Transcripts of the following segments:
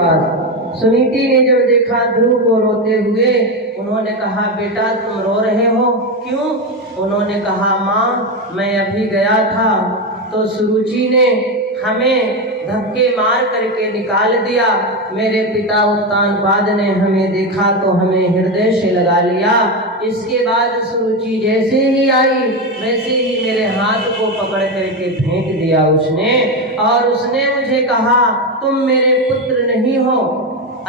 पास। सुनीति ने जब देखा ध्रुव को रोते हुए, उन्होंने कहा बेटा तुम रो रहे हो क्यों? उन्होंने कहा माँ मैं अभी गया था तो सुरुचि ने हमें धक्के मार करके निकाल दिया। मेरे पिता उत्तानपाद ने हमें देखा तो हमें हृदय से लगा लिया। इसके बाद सुरुचि जैसे ही आई वैसे ही मेरे हाथ को पकड़ करके फेंक दिया उसने, और उसने मुझे कहा तुम मेरे पुत्र नहीं हो,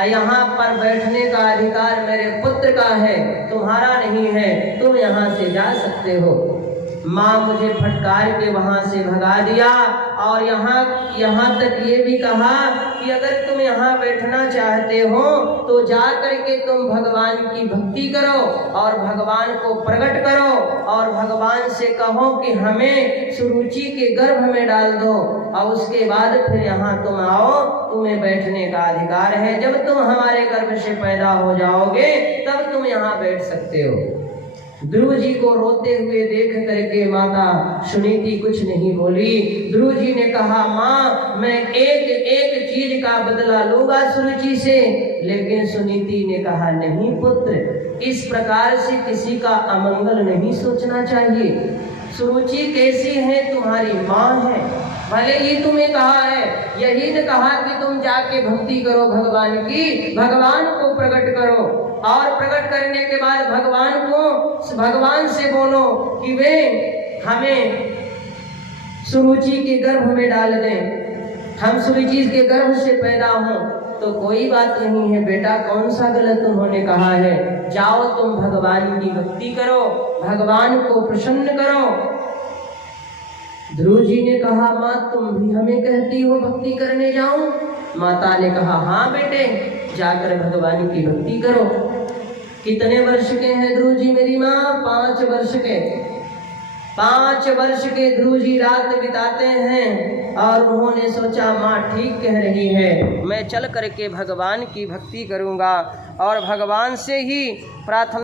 यहाँ पर बैठने का अधिकार मेरे पुत्र का है, तुम्हारा नहीं है, तुम यहाँ से जा सकते हो। माँ मुझे फटकार के वहाँ से भगा दिया और यहाँ तक ये भी कहा कि अगर तुम यहाँ बैठना चाहते हो तो जा करके तुम भगवान की भक्ति करो और भगवान को प्रकट करो और भगवान से कहो कि हमें सुरुचि के गर्भ में डाल दो, और उसके बाद फिर यहाँ तुम आओ, तुम्हें बैठने का अधिकार है। जब तुम हमारे गर्भ से पैदा हो जाओगे तब तुम यहाँ बैठ सकते हो। ध्रुव जी को रोते हुए देख करके माता सुनीति कुछ नहीं बोली। ध्रुव जी ने कहा माँ मैं एक एक चीज का बदला लूंगा सुरुचि से, लेकिन सुनीति ने कहा नहीं पुत्र, इस प्रकार से किसी का अमंगल नहीं सोचना चाहिए। सुरुचि कैसी है? तुम्हारी माँ है, भले ही तुम्हें कहा है, यही ने कहा कि तुम जाके भक्ति करो भगवान की, भगवान को प्रकट करो, और प्रकट करने के बाद भगवान से बोलो कि वे हमें सुरुचि के गर्भ में डाल दें, हम सुरुचि के गर्भ से पैदा हों तो कोई बात नहीं है बेटा, कौन सा गलत उन्होंने कहा है। जाओ तुम भगवान की भक्ति करो, भगवान को प्रसन्न करो। ध्रुव जी ने कहा माँ तुम भी हमें कहती हो भक्ति करने जाऊं? माता ने कहा हाँ बेटे, जाकर भगवान की भक्ति करो। कितने वर्ष के हैं ध्रुव जी मेरी माँ? 5 वर्ष के। 5 वर्ष के ध्रुव जी रात बिताते हैं और उन्होंने सोचा माँ ठीक कह रही है, मैं चल करके भगवान की भक्ति करूँगा और भगवान से ही प्रार्थना